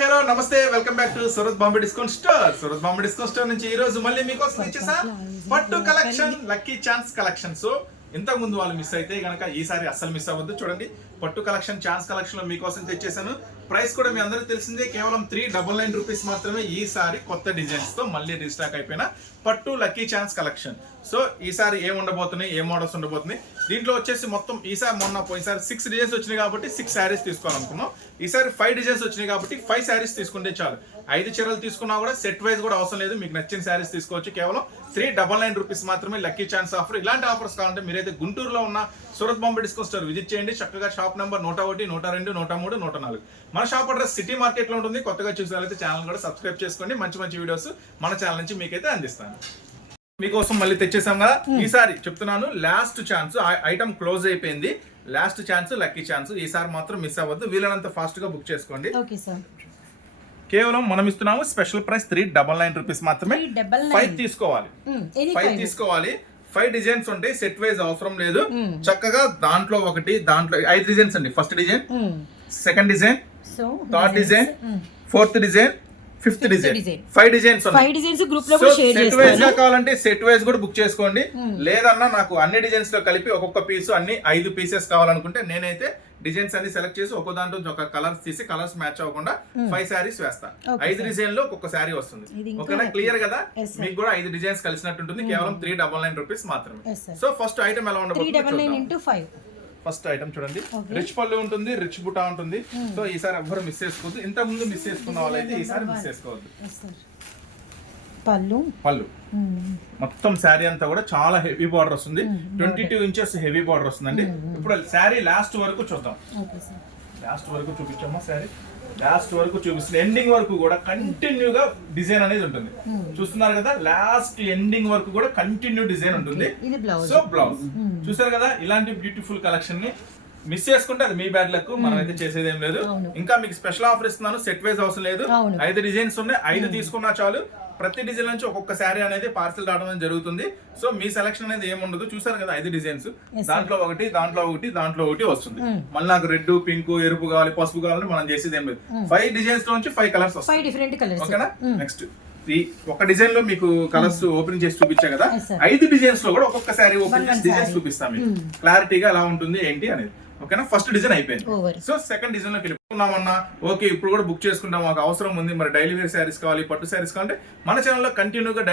Hello నమస్తే, welcome back to Surat Bombay discount store. Surat Bombay discount store నుంచి ఈ రోజు మళ్ళీ మీకోసం ఇచ్చేసా పట్టు collection, lucky chance collection. So ఇంతకు ముందు వాళ్ళు మిస్ అయితే గనక ఈసారి అస్సలు మిస్ అవ్వద్దు. చూడండి, పట్టు కలెక్షన్, ఛాన్స్ కలెక్షన్ లో మీకోసం తెచ్చేసాను. ప్రైస్ కూడా మీ అందరికీ తెలిసిందే, కేవలం 399 రూపీస్ మాత్రమే. ఈసారి కొత్త డిజైన్స్ తో మళ్ళీ రీస్టాక్ అయిపోయిన పట్టు లక్కీ ఛాన్స్ కలెక్షన్. సో ఈసారి ఏం ఉండబోతున్నాయి, ఏ మోడల్స్ ఉండబోతున్నాయి దీంట్లో వచ్చేసి మొత్తం ఈసారి పోయినసారి 6 డిజైన్స్ వచ్చినాయి కాబట్టి 6 శారీస్ తీసుకోవాలనుకున్నాం. ఈసారి 5 డిజైన్స్ వచ్చినాయి కాబట్టి 5 శారీస్ తీసుకుంటే చాలు. 5 చీరలు తీసుకున్నా కూడా సెట్ వైజ్ కూడా అవసరం లేదు, మీకు నచ్చిన శారీస్ తీసుకోవచ్చు. కేవలం 399 రూపీస్ మాత్రమే లక్కీ ఛాన్స్ ఆఫర్. ఇలాంటి ఆఫర్స్ కావాలంటే మీరైతే గుంటూరులో ఉన్న Surat Bombay discount store visit చేయండి. చక్కగా షాప్ నెంబర్ 101, 102, 103, 104. మన షాప్ అడ్రస్ సిటీ మార్కెట్ లో ఉంటుంది. కొత్తగా చూసేవాళ్ళైతే ఛానల్ కూడా సబ్స్క్రైబ్ చేసుకోండి. మంచి మంచి వీడియోస్ మన ఛానల్ నుంచి మీకైతే అందిస్తాను. మీకోసం మళ్ళీ తెచ్చేసాం కదా, ఈసారి చెప్తున్నాను లాస్ట్ ఛాన్స్. ఐటమ్ క్లోజ్ అయిపోయింది, లాస్ట్ ఛాన్స్ లక్కీ ఛాన్స్. ఈసారి మాత్రం మిస్ అవ్వద్దు, వీలైనంత ఫాస్ట్ గా బుక్ చేసుకోండి. కేవలం మనం ఇస్తున్నాము స్పెషల్ ప్రైస్ 399 రూపీస్ మాత్రమే. 5 తీసుకోవాలి, 5 తీసుకోవాలి. 5 డిజైన్స్ ఉంటాయి, సెట్ వైజ్ అవసరం లేదు. చక్కగా దాంట్లో ఒకటి, దాంట్లో 5 డిజైన్స్ అండి. First design, second design, third design, fourth design, fifth design. 5 designs group లో సెట్ వైజ్ గా కావాలంటే సెట్ వైజ్ కూడా బుక్ చేసుకోండి. లేదన్నా నాకు అన్ని డిజైన్స్ లో కలిపి ఒక్కొక్క పీసు అన్ని 5 పీసెస్ కావాలనుకుంటే నేనైతే డిజైన్స్ అన్ని సెలెక్ట్ చేసి ఒక్కో దాంట్లో ఒక కలర్స్ తీసి కలర్స్ మ్యాచ్ అవ్వకుండా 5 శారీస్ వేస్తా. 5 డిజైన్ లో ఒక్కొక్క శారీ వస్తుంది. ఓకేనా, క్లియర్ కదా? మీకు కూడా 5 డిజైన్స్ కలిసినట్టు ఉంటుంది. కేవలం 399 రూపీస్ మాత్రమే. సో ఫస్ట్ ఐటమ్ ఎలా ఉండబోతుంది? ఫస్ట్ ఐటమ్ చూడండి, రిచ్ పళ్ళు ఉంటుంది, రిచ్ బుటా ఉంటుంది. సో ఈసారి ఎవ్వరు మిస్ చేసుకోవద్దు. ఇంత ముందు మిస్ చేసుకున్న వాళ్ళైతే ఈసారి మిస్ చేసుకోవద్దు. పళ్ళు మొత్తం శారీ అంతా కూడా చాలా హెవీ బార్డర్ వస్తుంది. 22 ఇంచెస్ హెవీ బార్డర్ వస్తుందండి. ఇప్పుడు శారీ లాస్ట్ వరకు చూద్దాం. లాస్ట్ వరకు చూపించామా? శారీ లాస్ట్ వరకు చూపిస్తుంది. ఎండింగ్ వరకు కూడా కంటిన్యూగా డిజైన్ అనేది ఉంటుంది. చూస్తున్నారు కదా, లాస్ట్ ఎండింగ్ వరకు కూడా కంటిన్యూ డిజైన్ ఉంటుంది. సో బ్లౌజ్ చూసారు కదా, ఇలాంటి బ్యూటిఫుల్ కలెక్షన్ ని మిస్ చేసుకుంటే అది మీ బ్యాడ్ లక్. మనం అయితే చేసేది ఏం లేదు. ఇంకా మీకు స్పెషల్ ఆఫర్ ఇస్తున్నాను, సెట్ వైజ్ అవసరం లేదు. 5 డిజైన్స్ ఉన్నాయి, 5 తీసుకున్నా చాలు. ప్రతి డిజైన్ నుంచి ఒక్కొక్క శారీ అనేది పార్సల్ రావడం జరుగుతుంది. సో మీ సెలక్షన్ అనేది ఏముండదు. చూసారు కదా, 5 డిజైన్స్, దాంట్లో ఒకటి, దాంట్లో ఒకటి, దాంట్లో ఒకటి వస్తుంది. మళ్ళీ నాకు రెడ్, పింక్, ఎరుపు కావాలి, పసుపు కావాలని మనం చేసేది ఏం లేదు. 5 డిజైన్స్ నుంచి 5 కలర్స్ వస్తాయి. ఓకేనా, నెక్స్ట్ ఈ ఒక డిజైన్ లో మీకు కలర్స్ ఓపెన్ చేసి చూపించా కదా, 5 డిజైన్స్ లో కూడా ఒక్కొక్క శారీ ఓపెన్ చేసి డిజైన్స్ చూపిస్తాం మీకు క్లారిటీగా ఎలా ఉంటుంది ఏంటి అనేది. ఓకేనా, ఫస్ట్ డిజైన్ అయిపోయింది. సో సెకండ్ డిజైన్ లోకి వెళ్ళిపోతున్నామన్నా. ఓకే, ఇప్పుడు కూడా బుక్ చేసుకుంటాం, మాకు అవసరం ఉంది. మరి డైలీ వేర్ శారీస్ కావాలి, పట్టు శారీస్ కావాలంటే మన ఛానల్లో కంటిన్యూగా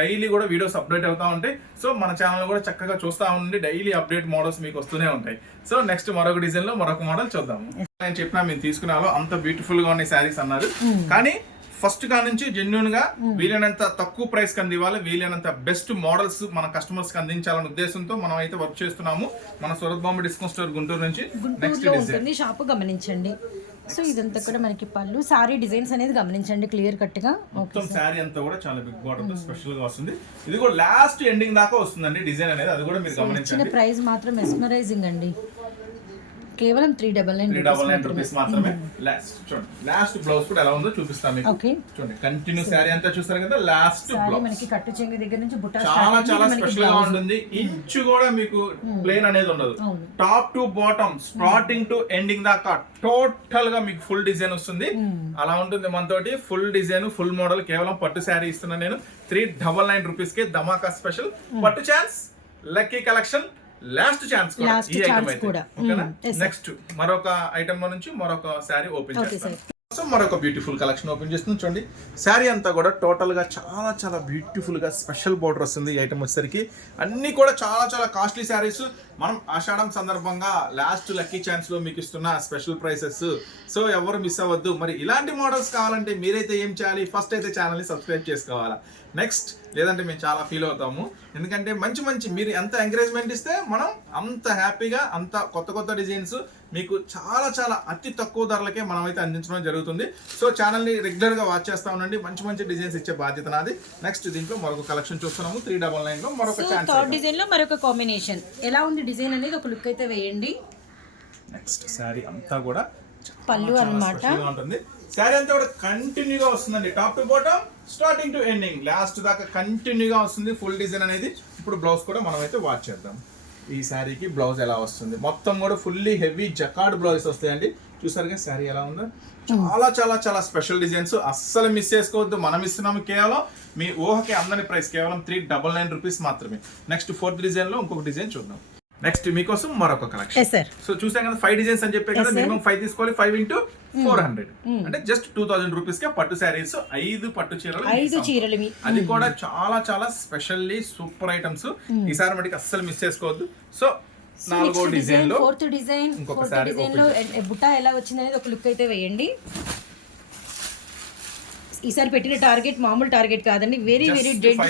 డైలీ కూడా వీడియోస్ అప్డేట్ అవుతా ఉంటాయి. సో మన ఛానల్ కూడా చక్కగా చూస్తూ ఉండండి. డైలీ అప్డేట్ మోడల్స్ మీకు వస్తూనే ఉంటాయి. సో నెక్స్ట్ మరొక డిజైన్ లో మరొక మోడల్ చూద్దాము. నేను చెప్పినా మీరు తీసుకున్నాలో అంత బ్యూటిఫుల్ గా ఉన్నాయి శారీస్ అన్నారు, కానీ ఫస్ట్ గా నుంచి జెన్యున్ గా వీలైనంత తక్కువ ప్రైస్ కి అందివ్వాలి, వీలైనంత బెస్ట్ మోడల్స్ మన కస్టమర్స్ కి అందించాలనే ఉద్దేశంతో మనం అయితే వర్క్ చేస్తున్నాము. మన సూరత్ బాంబే డిస్కౌంట్ స్టోర్ గుంటూరు నుంచి. నెక్స్ట్ డిజైన్ షాప్ గమనించండి. సో ఇదంతా కూడా మనకి పళ్ళు, సారీ డిజైన్స్ అనేది గమనించండి క్లియర్ కట్ గా. మొత్తం సారీ అంతా కూడా చాలా బిగ్ బార్డర్ తో స్పెషల్ గా వస్తుంది. ఇది కూడా లాస్ట్ ఎండింగ్ దాకా వస్తుందండి డిజైన్ అనేది, అది కూడా మీరు గమనించండి. ప్రైస్ మాత్రం మెస్మరైజింగ్ అండి, కేవలం 399 రూపీస్ మాత్రమే. లాస్ట్ బ్లౌజ్ కూడా ఎలా ఉందో చూపిస్తాను మీకు. చూడండి, కంటిన్యూ శారీ అంతా చూస్తారు కదా, లాస్ట్ బ్లౌజ్ మనకి కట్టు చెంగు దగ్గర నుంచి బుట్ట చాలా చాలా స్పెషల్ గా ఉంటుంది. ఇంచు కూడా మీకు ప్లేన్ అనేది ఉండదు. Top to bottom, starting to ending దాకా టోటల్ గా మీకు ఫుల్ డిజైన్ వస్తుంది. అలా ఉంటుంది మనతోటి. Full design, full model. కేవలం పట్టు శారీ ఇస్తున్నాను నేను 399 రూపీస్ కి. ధమాకా స్పెషల్ పట్టు chance, lucky collection, last chance కూడా ఈ ఐటమ్ అయితే. ఓకేనా, నెక్స్ట్ మరొక ఐటమ్ లో నుంచి మరొక శారీ ఓపెన్ చేస్తాను. సో మరొక బ్యూటిఫుల్ కలెక్షన్ ఓపెన్ చేస్తుంది. చూడండి, శారీ అంతా కూడా టోటల్ గా చాలా చాలా బ్యూటిఫుల్ గా స్పెషల్ బోర్డర్ వస్తుంది. ఈ ఐటమ్ వచ్చేసరికి అన్ని కూడా చాలా చాలా కాస్ట్లీ శారీస్. మనం ఆషాఢం సందర్భంగా లాస్ట్ లక్కీ ఛాన్స్ లో మీకు ఇస్తున్న స్పెషల్ ప్రైసెస్. సో ఎవరు మిస్ అవ్వద్దు. మరి ఇలాంటి మోడల్స్ కావాలంటే మీరైతే ఏం చేయాలి? ఫస్ట్ అయితే ఛానల్ ని సబ్స్క్రైబ్ చేసుకోవాలా. నెక్స్ట్ లేదంటే మేము చాలా ఫీల్ అవుతాము. ఎందుకంటే మంచి మంచి మీరు ఎంత ఎంకరేజ్మెంట్ ఇస్తే మనం అంత హ్యాపీగా, అంత కొత్త కొత్త డిజైన్స్ మీకు చాలా చాలా అతి తక్కువ ధరలకే మనం అయితే అందించడం జరుగుతుంది. సో ఛానల్ని రెగ్యులర్గా వాచ్ చేస్తూ ఉండండి. మంచి మంచి డిజైన్స్ ఇచ్చే బాధ్యత నాది. నెక్స్ట్ దీంట్లో మరొక కలెక్షన్ చూస్తున్నాము. 399 లో మరొక ఛాన్స్. థర్డ్ డిజైన్ లో మరొక కాంబినేషన్. ఎలా ఉంది డిజైన్ అనేది ఒక లుక్ అయితే వేయండి. నెక్స్ట్ శారీ అంతా కూడా పళ్ళు అన్నమాట ఉంటుంది. శారీ అంతా కూడా కంటిన్యూగా వస్తుందండి. Top to bottom, starting to ending, last దాకా కంటిన్యూగా వస్తుంది ఫుల్ డిజైన్ అనేది. ఇప్పుడు బ్లౌజ్ కూడా మనం అయితే వాచ్ చేద్దాం. ఈ శారీకి బ్లౌజ్ ఎలా వస్తుంది. మొత్తం కూడా ఫుల్లీ హెవీ జకార్డ్ బ్లౌజెస్ వస్తాయండి. చూసారుగా శారీ ఎలా ఉందో, చాలా చాలా చాలా స్పెషల్ డిజైన్స్, అస్సలు మిస్ చేసుకోవద్దు. మనం ఇస్తున్నాము కేవలం మీ ఊహకి అందని ప్రైస్, కేవలం 399 రూపీస్ మాత్రమే. నెక్స్ట్ 4th డిజైన్ లో ఇంకొక డిజైన్ చూద్దాం. నెక్స్ట్ మీకోసం మరొక కలెక్షన్. సో చూసాం కదా 5 డిజైన్స్ అని చెప్పే కదా, మినిమం 5 తీసుకోవాలి. 5 into 400 అంటే జస్ట్ 2000 రూపీస్ కే పట్టు శారీస్, 5 పట్టు చీరలు, 5 చీరలు, అది కూడా చాలా చాలా స్పెషల్లీ సూపర్ ఐటమ్స్. ఈసారి మనకి అస్సలు మిస్ చేసుకోవద్దు. సో 4వ డిజైన్ లో 4th డిజైన్, ఇంకొక 4th శారీ డిజైన్ లో బుట్ట ఎలా వచ్చింది అనేది ఒక లుక్ అయితే వేయండి. ఈసారి పెట్టిన టార్గెట్ మామూలు టార్గెట్ కాదండి, వెరీ వెరీ డెడ్.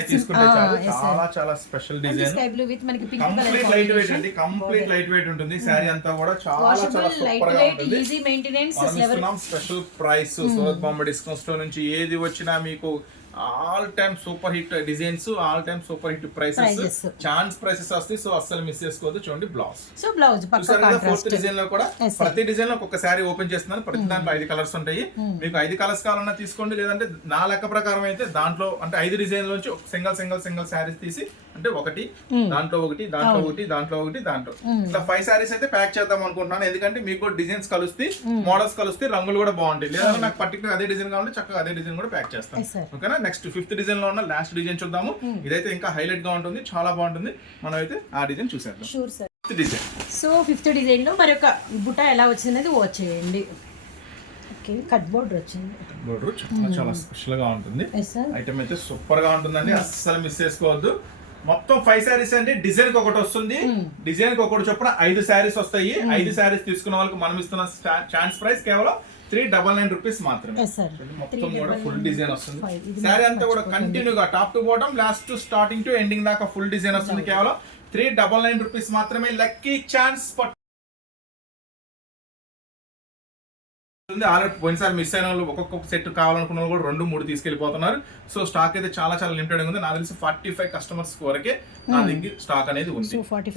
చాలా చాలా special design, sky blue with మనకి పింక్ కంప్లీట్ లైట్ వెయిట్ అండి, కంప్లీట్ లైట్ వెయిట్ ఉంటుంది. శారీ అంతా కూడా చాలా చాలా సూపర్ గా ఉంటుంది. Easy maintenance. Special price Surat Bombay discount store నుంచి ఏది వచ్చినా మీకు all time super hit designs, all time super hit prices, chance prices వస్తాయి. సో అస్సలు మిస్ చేసుకోవద్దు. చూడండి బ్లౌజ్. సో బ్లౌజ్ పక్కా కాంట్రాస్ట్. 4th డిజైన్ లో కూడా ప్రతి డిజైన్ లో ఒక శారీ ఓపెన్ చేస్తున్నాను. ప్రతి దాంట్లో 5 కలర్స్ ఉంటాయి. మీకు 5 కలర్స్ కావాలన్నా తీసుకోండి, లేదంటే నా లెక్క ప్రకారం అయితే దాంట్లో అంటే 5 డిజైన్ లోంచి సింగల్ శారీస్ తీసి, అంటే ఒకటి దాంట్లో ఒకటి, దాంట్లో ఒకటి, దాంట్లో ఒకటి, దాంట్లో ఇట్లా 5 శారీస్ అయితే ప్యాక్ చేద్దాం అనుకుంటున్నాను. ఎందుకంటే మీకు డిజైన్స్ కలుస్తాయి, మోడల్స్ కలుస్తాయి, రంగులు కూడా బాగుంటాయి. లేదా నాకు పర్టికులర్ అదే డిజైన్ కావాలంటే చక్కగా అదే డిజైన్ కూడా ప్యాక్ చేస్తాను. ఓకేనా. నెక్స్ట్ 5th డిజైన్ లో ఉన్న లాస్ట్ డిజైన్ చూద్దాము. ఇదైతే ఇంకా హైలైట్ గా ఉంటుంది, చాలా బాగుంటుంది. మనం అయితే ఆ డిజైన్ చూసేద్దాం. 5th design. So 5th design లో మరొక బుట్ట ఎలా వచ్చింది అనేది వాచ్ చేయండి. ఓకే, కట్ బోర్డర్ వచ్చింది. బోర్డర్ చాలా చాలా స్పెషల్ గా ఉంటుంది. ఐటమ్ అయితే సూపర్ గా ఉంటుందండి, అస్సలు మిస్ చేసుకోవద్దు. మొత్తం 5 శారీస్ అండి. డిజైన్ కి ఒకటి వస్తుంది, డిజైన్ కి ఒకటి చొప్పున 5 శారీస్ వస్తాయి. 5 శారీస్ తీసుకున్న వాళ్ళకి మనం ఇస్తున్న ఛాన్స్ ప్రైస్ కేవలం 399 రూపీస్ మాత్రమే. మొత్తం కూడా ఫుల్ డిజైన్ వస్తుంది. శారీ అంతా కూడా కంటిన్యూగా top to bottom, last to starting to ending దాకా ఫుల్ డిజైన్ వస్తుంది. కేవలం 399 రూపీస్ మాత్రమే. లక్కీ ఛాన్స్ ఆల్రెడీ పోయినసారి మిస్ అయిన వాళ్ళు ఒక్కొక్క సెట్ కావాలనుకున్న వాళ్ళు కూడా 2-3 తీసుకెళ్లిపోతున్నారు. సో స్టాక్ అయితే చాలా చాలా లిమిటెడ్ ఉంది. నాకు తెలిసి 45 కస్టమర్స్ వరకే నా దగ్గర స్టాక్ అనేది ఉంది.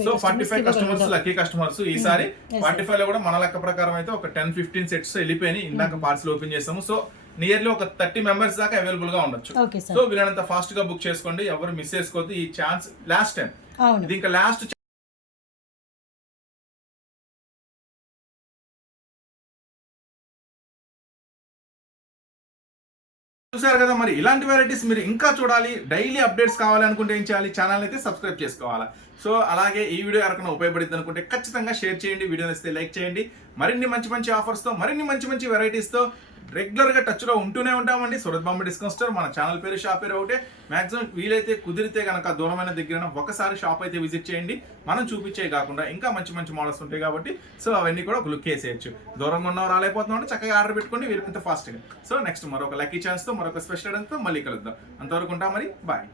So 45 customers lucky customers. ఈసారి 45 లో కూడా మన లెక్క ప్రకారం అయితే ఒక 10-15 సెట్స్ వెళ్ళిపోయినాయి. ఇందాక పార్సల్ ఓపెన్ చేసాము. సో నియర్లీ ఒక 30 మెంబర్స్ దాకా అవైలబుల్ గా ఉండొచ్చు. సో వీళ్ళంతా ఫాస్ట్ గా బుక్ చేసుకోండి, ఎవరు మిస్ చేసుకోవద్దు. ఈ ఛాన్స్ లాస్ట్ టైం, ఇది ఇంకా లాస్ట్. చూసారు కదా, మరి ఇలాంటి వెరైటీస్ మీరు ఇంకా చూడాలి, డైలీ అప్డేట్స్ కావాలి అనుకుంటే ఏం చేయాలి? ఛానల్ అయితే సబ్స్క్రైబ్ చేసుకోవాలి. సో అలాగే ఈ వీడియో ఎవరికైనా ఉపయోగపడుతుంది అనుకుంటే ఖచ్చితంగా షేర్ చేయండి, వీడియో నచ్చితే లైక్ చేయండి. మరిన్ని మంచి మంచి ఆఫర్స్తో, మరిన్ని మంచి మంచి వెరైటీస్తో రెగ్యులర్గా టచ్లో ఉంటూనే ఉంటామండి. Surat Bombay discount store. మన ఛానల్ పేరు, షాప్ పేరు ఒకటే. మాక్సిమం వీలైతే కుదిరితే కనుక దూరమైన దగ్గర ఒకసారి షాప్ అయితే విజిట్ చేయండి. మనం చూపించే కాకుండా ఇంకా మంచి మంచి మోడల్స్ ఉంటాయి కాబట్టి సో అవన్నీ కూడా ఒక లుక్ వేసేయచ్చు. దూరంగా ఉన్నవారు రాలేకపోతున్నాం అంటే చక్కగా ఆర్డర్ పెట్టుకోండి, వీరికంత ఫాస్ట్గా. సో నెక్స్ట్ మరొక లక్కీ ఛాన్స్తో, మరొక స్పెషల్ తో మళ్ళీ కలుద్దాం. అంతవరకు ఉంటాం మరి, బాయ్.